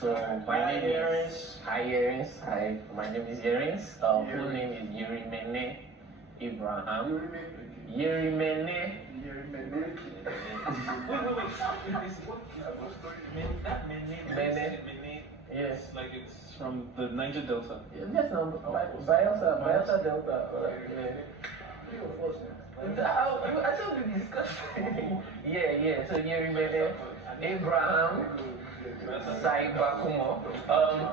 So my name is Yerins. Hi, my name is Yerins. Full name is Yerimene Abraham. Yerimene. Wait. That Mene. Yes. Like it's from the Niger Delta. Yes, no, Bayelsa Delta. I told you discuss. Yeah. So Yerimene Abraham. Saibakumo.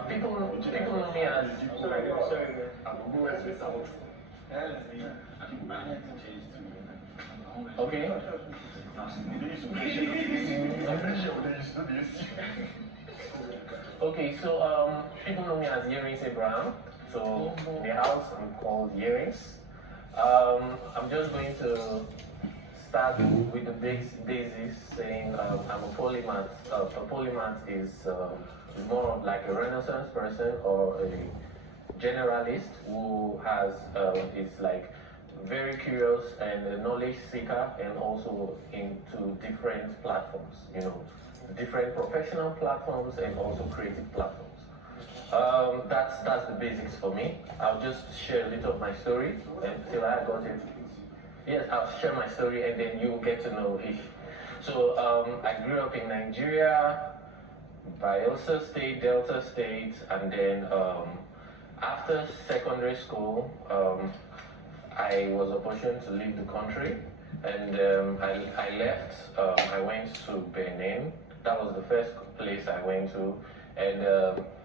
People know me as. Okay. Okay, so people know me as Yerins Abraham. So in the house I'm called Yerins. I'm just going to start with the basics, saying I'm a polymath. A polymath is more of like a Renaissance person or a generalist who has is like very curious and a knowledge seeker, and also into different platforms, different professional platforms and also creative platforms. That's the basics for me. I'll just share a little of my story until I got it. Yes, I'll share my story and then you'll get to know it. So I grew up in Nigeria, Bayelsa State, Delta State, and then after secondary school, I was opportuned to leave the country, and I left. I went to Benin. That was the first place I went to, and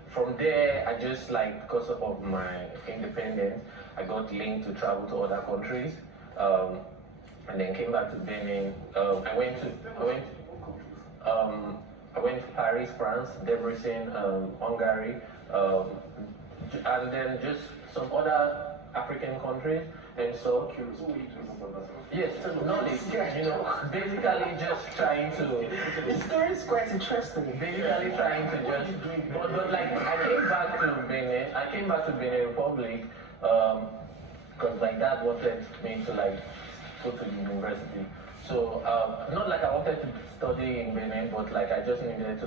from there, I just because of my independence, I got linked to travel to other countries, and then came back to Benin. I went to Paris, France, Debrecen, Hungary, and then just some other African countries. And so, yes, knowledge, basically just trying to. The story is quite interesting. Basically trying to just, but like I came back to Benin Republic, because my dad wanted me to go to university. So not like I wanted to study in Benin, but like I just needed to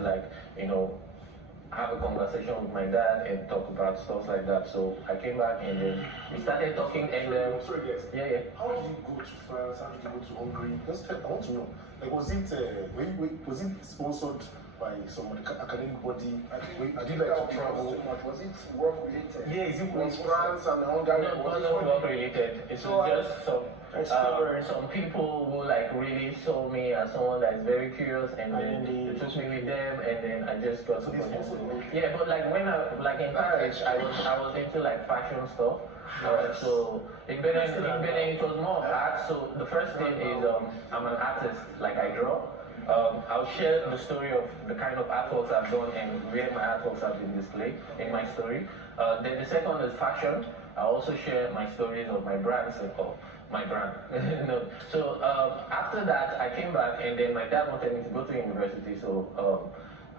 have a conversation with my dad and talk about stuff like that. So I came back and then we started talking and sorry guys. Yeah. How did you go to France? How did you go to Hungary? I want to know. Was it sponsored by some academic body? I did like to travel. Was it work related? Yeah, is it with France and Hungary? No, it wasn't work related. It's just some people who really saw me as someone that is very curious, and then they took me with them, and then I just got to yeah. But when I in Paris, I was into fashion stuff. So in Benin it was more of art. So the first thing is I'm an artist. I draw. I'll share the story of the kind of artworks I've done and where my artworks have been displayed in my story. Then the second is fashion. I also share my stories of my brands or my brand. So after that, I came back, and then my dad wanted me to go to university. So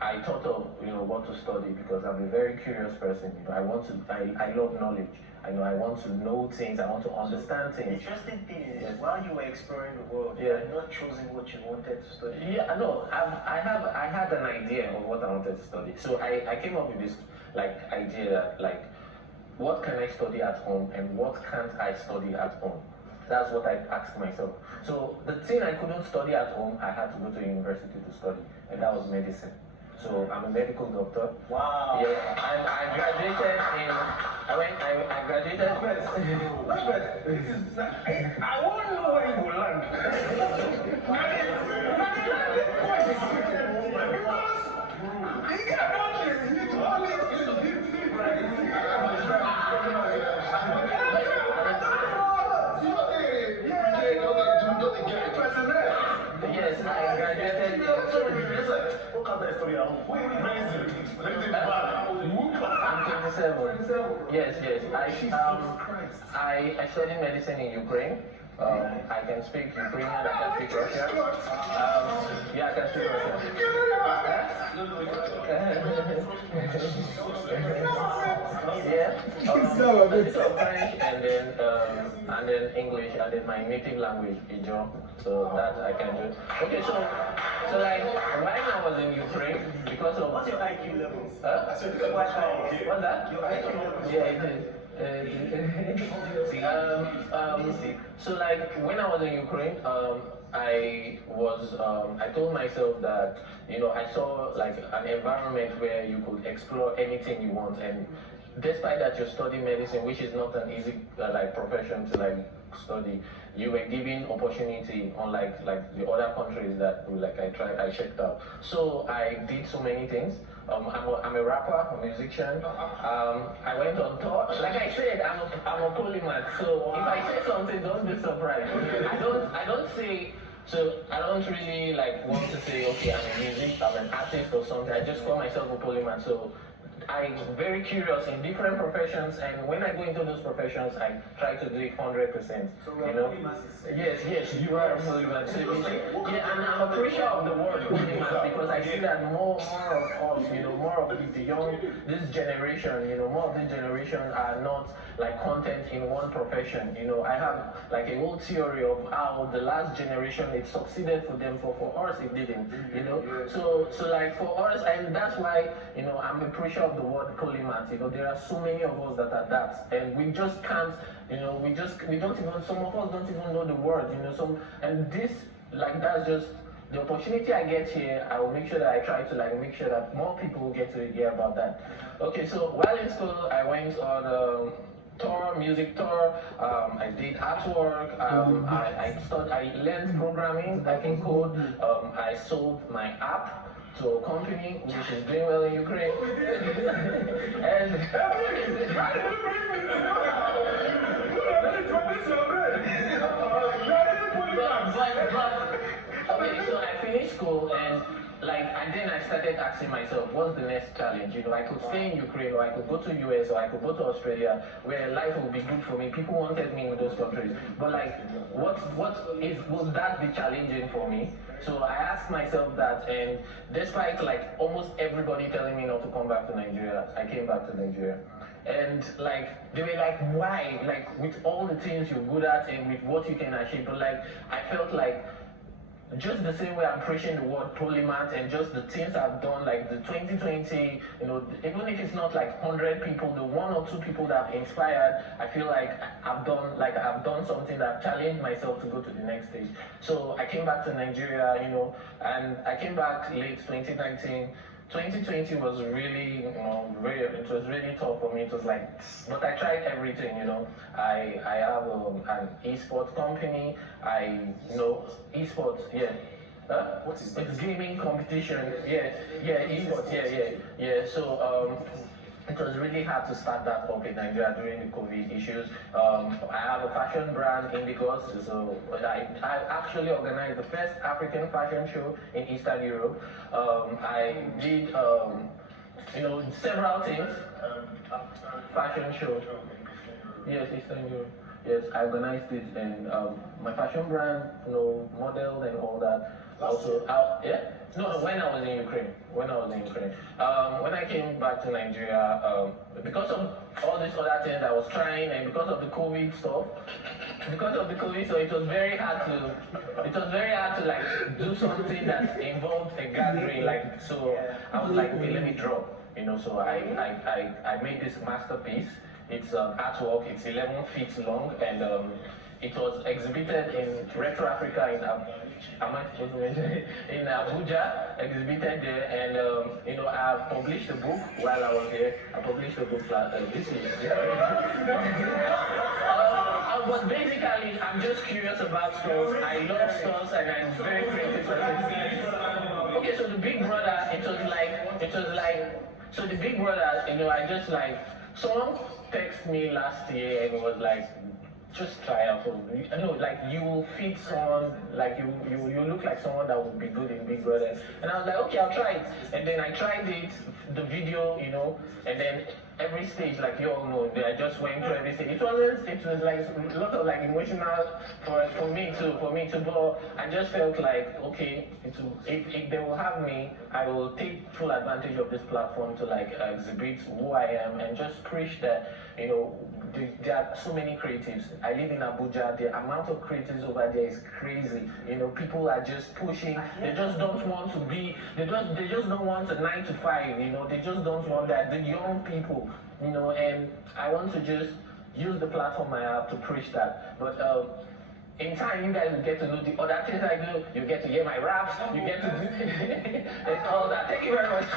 I thought of what to study, because I'm a very curious person. I love knowledge. I want to know things. I want to understand things. The interesting thing is, while you were exploring the world, you had not chosen what you wanted to study. Yeah, no, I had an idea of what I wanted to study. So I came up with this idea that what can I study at home and what can't I study at home? That's what I asked myself. So the thing I couldn't study at home, I had to go to university to study, and that was medicine. So I'm a medical doctor. Wow. Yeah, and I graduated in. I graduated. I want to know where you will land. Yes, I graduated. What kind of story? I'm 27. Yes. I studied medicine in Ukraine. I can speak Ukrainian, I can speak Russian. Yeah, I can speak Russian. Yeah. Yeah. A little of French and then English and then my native language, Ijo. So that I can do. Okay, so like when I was in Ukraine, because of What's your IQ level? What's that? Your IQ level. Yeah, it is. So like when I was in Ukraine, I told myself that I saw like an environment where you could explore anything you want, and despite that you're studying medicine, which is not an easy like profession to like study, you were given opportunity unlike like the other countries that like I checked out. So I did so many things. I'm a rapper, a musician. I went on tour. Like I said, I'm a polymath. So if I say something, don't be surprised. I don't say. So I don't really like want to say, okay, I'm a musician, I'm an artist or something. I just call myself a polymath. So I'm very curious in different professions, and when I go into those professions, I try to do it 100%. So Yes, you are a polymath. So yeah, and I'm appreciative of the word polymath because I see that more of us, more of the young, this generation, more of this generation are not like content in one profession. I have like a whole theory of how the last generation it succeeded for them. For us it didn't. So like for us, and that's why I'm appreciative of the word polymath. There are so many of us that are that, and we just can't. We don't even. Some of us don't even know the word. And this like that's just. The opportunity I get here, I will make sure that I try to like make sure that more people get to hear about that. Okay, so while in school, I went on music tour. I did artwork. I learned programming. I can code. I sold my app to a company which is doing well in Ukraine. And okay, so I finished school and then I started asking myself, what's the next challenge? I could stay in Ukraine, or I could go to US, or I could go to Australia, where life would be good for me. People wanted me in those countries, but like, will that be challenging for me? So I asked myself that, and despite like almost everybody telling me not to come back to Nigeria, I came back to Nigeria. And like they were like, why? Like with all the things you're good at and with what you can achieve, but like I felt like just the same way I'm preaching the word polymath and just the things I've done, like the 2020, even if it's not like 100 people, the one or two people that have inspired, I feel like I've done something that challenged myself to go to the next stage. So I came back to Nigeria, and I came back late 2019. 2020 was really, it was really tough for me. It was like, but I tried everything, I have an esports company. Esports, yeah. What is that? It's gaming competition. Yeah, esports, yeah. So it was really hard to start that up in Nigeria during the COVID issues. I have a fashion brand, Indigos, so I actually organized the first African fashion show in Eastern Europe. I did, several things. Fashion show. Yes, Eastern Europe. Yes, I organized it, and my fashion brand, modeled and all that. Also, No, when I was in Ukraine. When I came back to Nigeria, because of all these other things I was trying, and because of the COVID stuff, it was very hard to like do something that involved a gathering. Like, so I was like, okay, let me drop. So I made this masterpiece. It's artwork. It's 11 feet long, and it was exhibited in Retro Africa in Abuja, exhibited there, and I've published a book while I was here. I published a book this year. But basically, I'm just curious about stores. I love stores, and I'm very creative person. Okay, so the Big Brother, it was like, so the Big Brother, I just like, someone texted me last year and was like, just try out. Like you will fit someone, like you look like someone that would be good in Big Brother. And I was like, okay, I'll try it. And then I tried it, the video, and then every stage, like you all know, I just went through every stage. It was like a lot of like emotional for me too, but I just felt like, okay, if they will have me, I will take full advantage of this platform to like exhibit who I am and just preach that, you know, there are so many creatives. I live in Abuja, the amount of creatives over there is crazy. You know, people are just pushing, they just don't want to be, they just don't want a 9 to 5, you know, they just don't want that. The young people, you know, and I want to just use the platform I have to preach that. But in time, you guys will get to know the other things I do. You get to hear my raps. You get to do and all that. Thank you very much.